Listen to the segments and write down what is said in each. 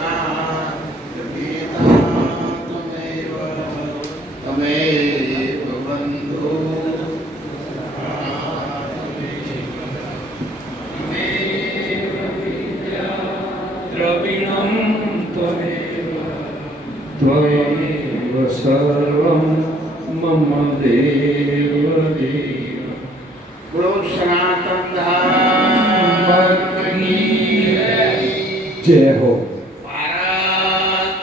पिता त्वमेव त्वमेव बन्धु द्रविणं त्वमेव त्वमेव सर्वं मम देव देव बोलो सनातन धर्म की जय हो भारत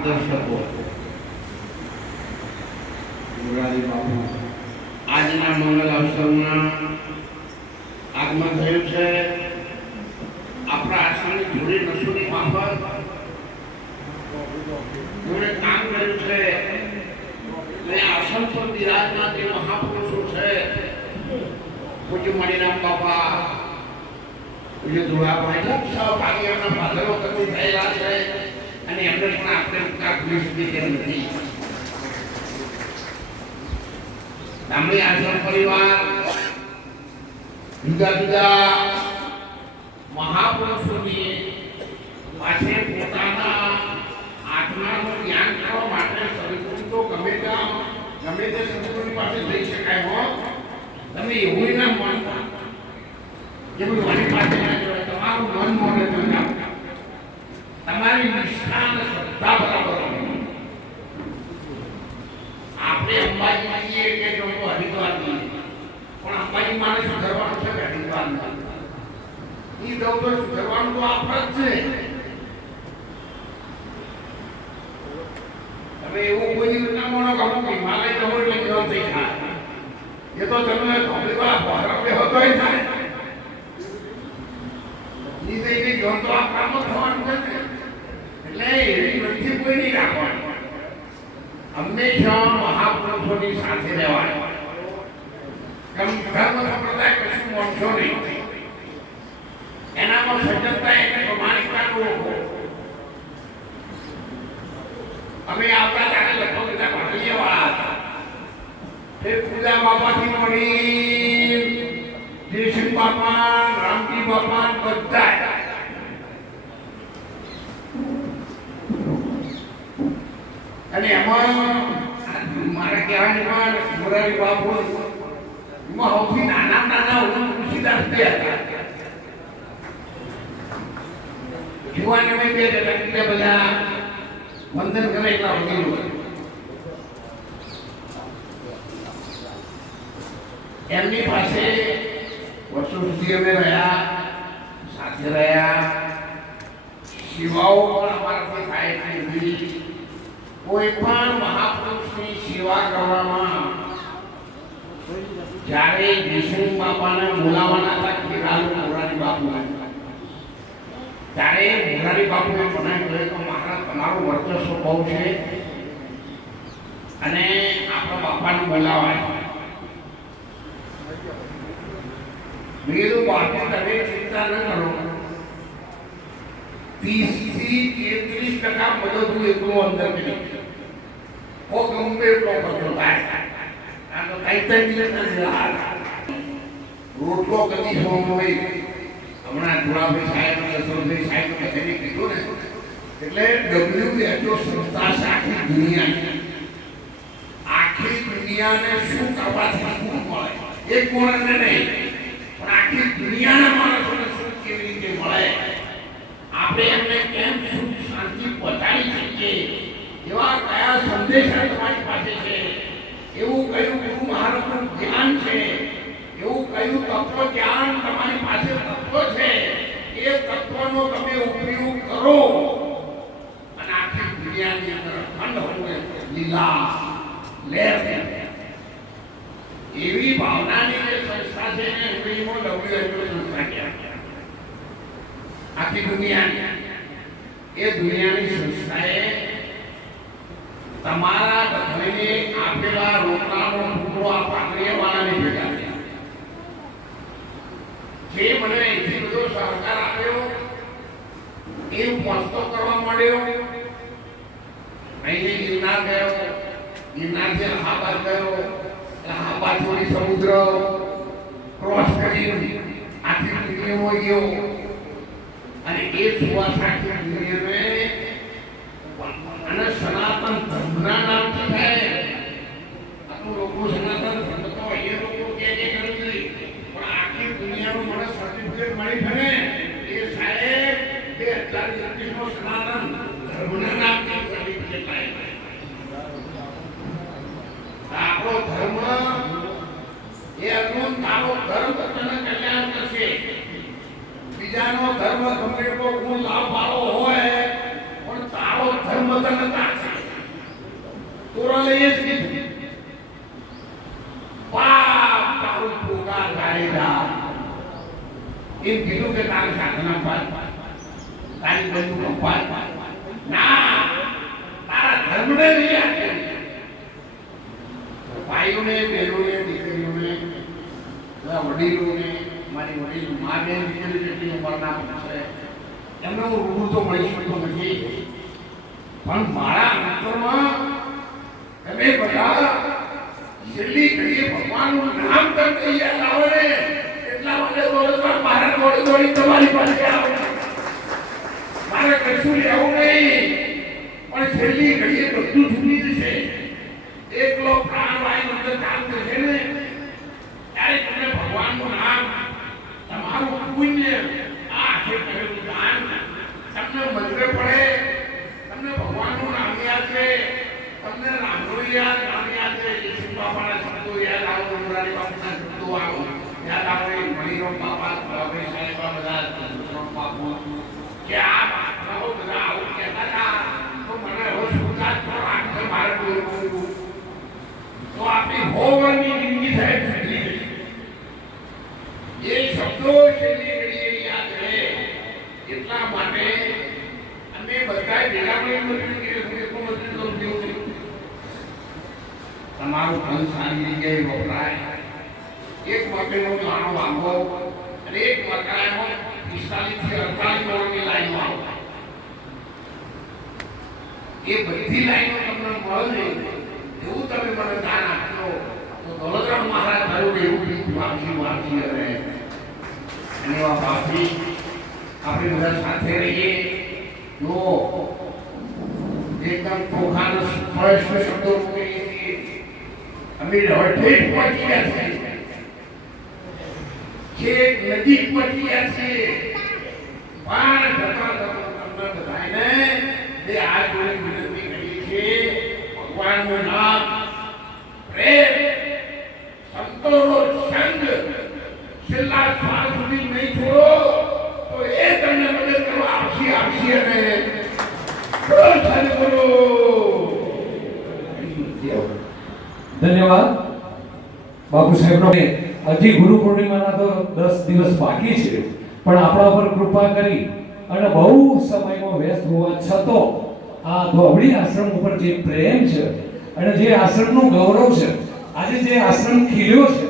માર્ગદર્શકો મુરારી બાપુ. આજના મંગલ અવસરમાં આગમન થયું છે. આપણા આશ્રમની જોડી નસોની બાબત જોડે કામ કર્યું છે. અને આશ્રમ પર બિરાજમાન જે મહાપુરુષો છે? પૂજ્ય મણિરામ બાપા. પૂજ્ય ધુરાભાઈ લક્ષ ભાગ્યના ફાધરો કદી થયેલા છે. અને એમને પણ આપણે ભૂલી શકીએ તેમ નથી. ગામડી આશ્રમ પરિવાર, જુદા જુદા મહાપુરુષોની પાસે પોતાના આત્માનું જ્ઞાન કરવા માટે સદગુરુ ગમે ત્યાં, ગમે તે સદગુરુની પાસે જઈ શકાય હો. તમે એવું ના માનતા. જે બધું મારી પાસે ના જોડે તમારું મન મોને તમે આપો. તમારી નિષ્ઠા અને શ્રદ્ધા બરાબર હોય. આપણે અંબાજી જઈએ કે જો તો હરિદ્વાર જઈએ પણ અંબાજી માને સુધરવાનું છે કે હરિદ્વાર નહીં કરવાનું તો તો જ છે. તમે એવું કોઈ ના માનો કે હિમાલય ન હોય એટલે જીવન થઈ થાય. એ તો તમને વાર બહાર બે હોતોય થાય. કામ મહાપુરુષોની સાથે રહેવાનું કેમ ધર્મ સંપ્રદાય કશું મોક્ષો નહીં એનામાં સજ્જનતા એટલે પ્રમાણિકતાનું અમે આવતા ત્યારે લગભગ બધા ભાગીએ વાળા હતા તે પૂજા બાપાથી બાપા, એમાં નાના નાના તુલસીદાસ બે હતા. યુવાન બધા વંદન કરે એટલા એમની પાસે વર્ષો સુધી અમે રહ્યા, સાથે રહ્યા. સેવાઓ પણ અમારાથી થાય એવી. કોઈ પણ મહાપુરુષની સેવા કરવામાં જ્યારે વિષ્ણુ બાપાને બોલાવાના હતા ખેરાલુ મોરારી બાપુ ત્યારે મોરારી બાપુએ મને કહ્યું કે મહારાજ તમારું વર્ચસ્વ બહુ છે. અને આપણા બાપાને બોલાવાય. મેં કીધું બાપુ તમે ચિંતા ન કરો ત્રીસથી તેત્રીસ ટકા મદદ હું એકલો અંદર કરી ઓ ગમે એટલો ખર્ચો થાય આ તો કઈ તઈ દિવસ નથી હાલ. રોટલો કદી સોમ હોય હમણાં ધુળાભાઈ સાહેબ અને યશવંતભાઈ સાહેબ બધાને કીધું ને એટલે WHO સંસ્થા છે આખી દુનિયા આખી દુનિયાને શું કરવાથી શું મળે એક માણસને નહીં પણ આખી દુનિયાના માણસોને શું કેવી રીતે મળે? આપણે એમને કેમ સુખ, શાંતિ પહોંચાડી શકીએ? એવા કયા સંદેશા તમારી પાસે છે? એવું કયું ગુરુ મહારાજનું જ્ઞાન છે? એવું કયું તત્વ જ્ઞાન તમારી પાસે તત્વ છે? એ તત્વનો તમે ઉપયોગ કરો. અને આખી દુનિયાની અંદર અખંડ હોય લીલા લહેર. એવી ભાવનાની જે સંસ્થા છે એને અંગ્રેજીમાં WHO સંસ્થા કહેવાય. આખી દુનિયા એ દુનિયાની સંસ્થાએ તમારા બધાને આપેલા રોટલાનો ટુકડો આ પાકડીવાળાને ભેગા જે મને અહીંથી બધો સહકાર આપ્યો, એ હું પસ્તો કરવા માંડ્યો. અહીંથી ગિરનાર ગયો ગિરનારથી અલ્હાબાદ ગયો અલ્હાબાદ સમુદ્ર ક્રોસ કરી આખી દુનિયામાં ગયો. અને એ સુવાસાથી દુનિયાને અને સનાતન ધર્મના નામથી થાય. આટલું લોકો સનાતન ધર્મ તો અહીંયા લોકો કે કે કરે છે. પણ આખી દુનિયાનું મને સર્ટિફિકેટ મળી છે એ સાહેબ બે હજાર એકવીસનો સનાતન ધર્મના નામથી સર્ટિફિકેટ લાવ્યા. આપણો ધર્મ એ અનુન તારો ધર્મ તને કલ્યાણ કરશે. બીજાનો ધર્મ ગમે તો ગુણ લાભ વાળો હોય, પણ ધર્મ તને તારશે. તોરા લઈએ જ કીધું. પાપ તારું પોગા ગાળેલા એમ કીધું કે તારી ના, તારા ધર્મને લઈ આપે ભાઈઓને બહેનોને બધા વડીલોને, મારી વડીલ મા બેન દીકરી જેટલી ઉંમરના છે એમને હું રૂબરૂ તો મળી શકતો નથી પણ મારા અંતરમાં તમે બધા છેલ્લી ઘડીએ ભગવાનનું નામ કરતા યાદ આવે એટલા માટે મારે દોડી દોડી તમારી પાસે આવે મારે કશું લેવું નહીં પણ છેલ્લી ઘડીએ બધું છૂટી જશે એકલો પ્રાણવાયુ અંદર કામ થશે ને ત્યારે તમને ભગવાનનું નામ તમારું પુણ્ય આ આખે કરેલું દાન તમને મંદિરે પડે તમને ભગવાનનું નામ યાદ છે તમને બાપુ કે આ બધા આવું કહેતા હતા તો મને હવે સુધાર તો મારે બોલવું તો આપણી હોવાની જિંદગી સાહેબ છેલ્લી ઘડી એ શબ્દો છેલ્લી ઘડીએ યાદ રહે એટલા માટે અમે બધા ભેગા મળી મજૂરી કરી હું એકલો મજૂરી કરું છું એવું નહીં. તમારું ધન સારી જગ્યાએ વપરાય એક મકેનો દાણો વાંગો અને એક મકાનમાં પિસ્તાલીસથી અડતાલીસ કરોડની લાઈનો આવો એ બધી લાઈનો તમને મળે ને એવું તમે મને દાન આપશો તો દોલતરામ મહારાજ થયું કે એવું બી વાંચી વાંચી અને અને એવા બાપી આપણે બધા સાથે રહીએ જો એકદમ ચોખાનો સ્પષ્ટ શબ્દો કહીએ છીએ અમે હવે પહોંચી ગયા છેક નજીક પહોંચી ગયા છીએ પણ જતા તમને બધાને જે આ જોડે વિનંતી કરી છે ભગવાનનું નામ, પ્રેમ, સંતોનો સંગ છેલ્લા શ્વાસ સુધી નહીં ધન્યવાદ બાપુ સાહેબનો હજી ગુરુ પૂર્ણિમાના તો દસ દિવસ બાકી છે પણ આપણા પર કૃપા કરી અને બહુ સમયમાં વ્યસ્ત હોવા છતો આ ધોબડી આશ્રમ ઉપર જે પ્રેમ છે અને જે આશ્રમનું ગૌરવ છે આજે જે આશ્રમ ખીલ્યો છે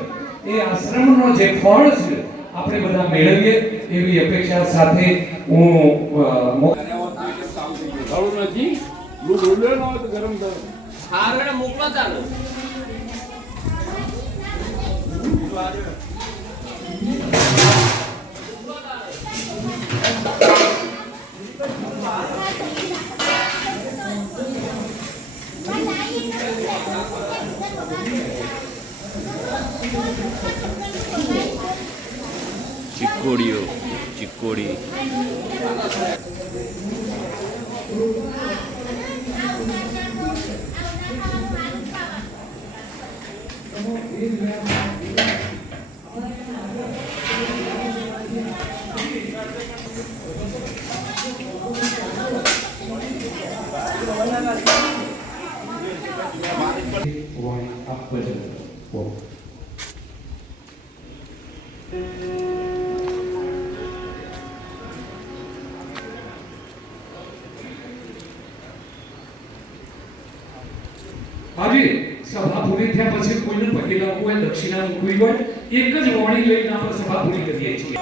એ આશ્રમનો જે ફળ છે આપણે બધા મેળવીએ એવી અપેક્ષા સાથે હું નથી ગરમ ગરમ ન હોય તો ગરમ ગરમ હારું એને મોકલો ચાલો ચિક્કોડીઓ ચિક્કોડી વાણી આપવા જ પૂરી થયા પછી કોઈને પગે લાગવું હોય, દક્ષિણા મૂકવી હોય, એક જ વાણી લઈને આપણે સભા પૂરી કરીએ છીએ.